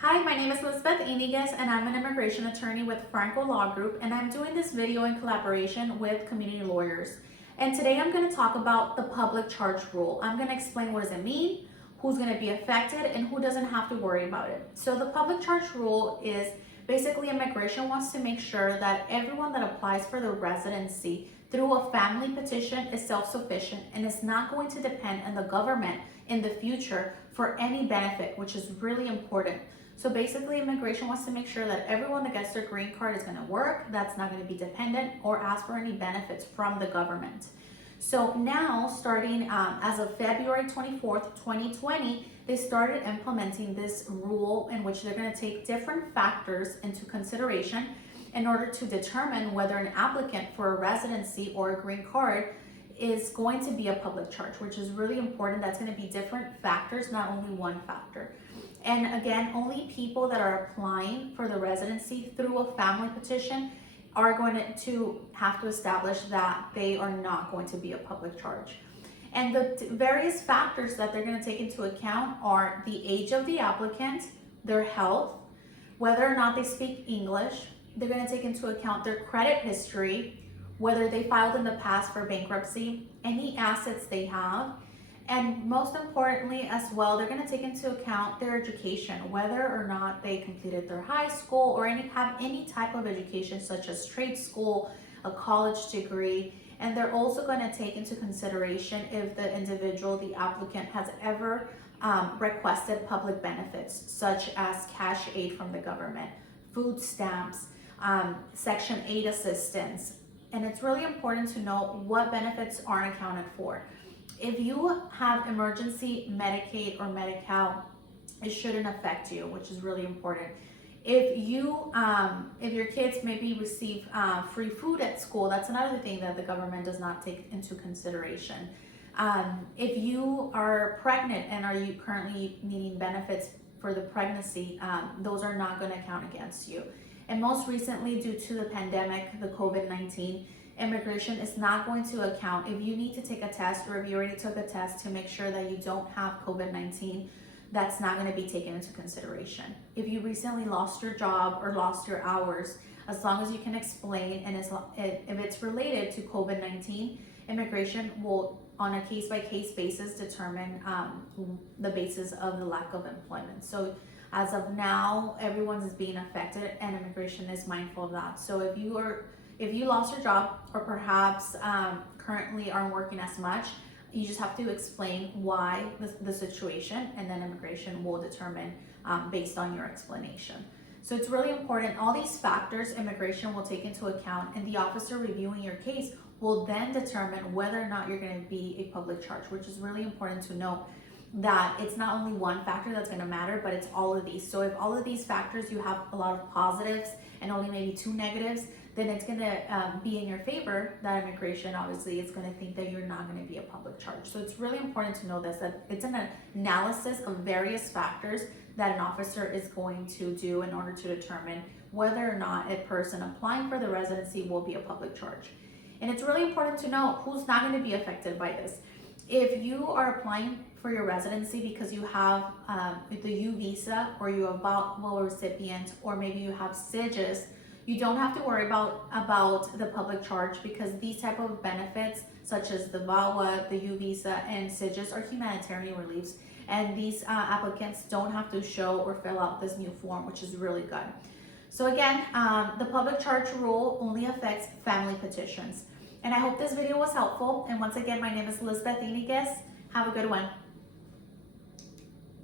Hi, my name is Lizbeth Iñiguez and I'm an immigration attorney with Franco Law Group, and I'm doing this video in collaboration with community lawyers. And today I'm going to talk about the public charge rule. I'm going to explain what does it mean, who's going to be affected, and who doesn't have to worry about it. So the public charge rule is basically immigration wants to make sure that everyone that applies for the residency through a family petition is self-sufficient and is not going to depend on the government in the future for any benefit, which is really important. So basically, immigration wants to make sure that everyone that gets their green card is going to work, that's not going to be dependent or ask for any benefits from the government. So now, starting as of February 24th, 2020, they started implementing this rule in which they're going to take different factors into consideration in order to determine whether an applicant for a residency or a green card is going to be a public charge, which is really important. That's going to be different factors, not only one factor. And again, only people that are applying for the residency through a family petition are going to have to establish that they are not going to be a public charge. And the various factors that they're going to take into account are the age of the applicant, their health, whether or not they speak English. They're going to take into account their credit history, whether they filed in the past for bankruptcy, any assets they have, and most importantly as well, they're going to take into account their education, whether or not they completed their high school or have any type of education such as trade school, a college degree. And they're also going to take into consideration if the individual, the applicant, has ever requested public benefits such as cash aid from the government, food stamps, Section 8 assistance. And it's really important to know what benefits aren't accounted for. If you have emergency Medicaid or Medi-Cal, it shouldn't affect you, which is really important. If your kids maybe receive free food at school, that's another thing that the government does not take into consideration. If you are pregnant and are you currently needing benefits for the pregnancy, those are not going to count against you. And most recently, due to the pandemic, the COVID-19, immigration is not going to account if you need to take a test or if you already took a test to make sure that you don't have COVID-19. That's not going to be taken into consideration. If you recently lost your job or lost your hours, as long as you can explain and if it's related to COVID-19, immigration will, on a case-by-case basis, determine the basis of the lack of employment. So as of now, everyone is being affected and immigration is mindful of that. So if you lost your job or perhaps currently aren't working as much, you just have to explain why the situation, and then immigration will determine based on your explanation. So it's really important. All these factors immigration will take into account, and the officer reviewing your case will then determine whether or not you're going to be a public charge, which is really important to note that it's not only one factor that's going to matter, but it's all of these. So if all of these factors, you have a lot of positives and only maybe 2 negatives, then it's going to be in your favor that immigration obviously is going to think that you're not going to be a public charge. So it's really important to know this, that it's an analysis of various factors that an officer is going to do in order to determine whether or not a person applying for the residency will be a public charge. And it's really important to know who's not going to be affected by this. If you are applying for your residency because you have the U visa, or you are a recipient, or maybe you have SIGs, you don't have to worry about the public charge, because these type of benefits such as the VAWA, the U visa, and SIGs are humanitarian reliefs, and these applicants don't have to show or fill out this new form, which is really good. So again, the public charge rule only affects family petitions. And I hope this video was helpful. And once again, my name is Lizbeth Iñiguez. Have a good one.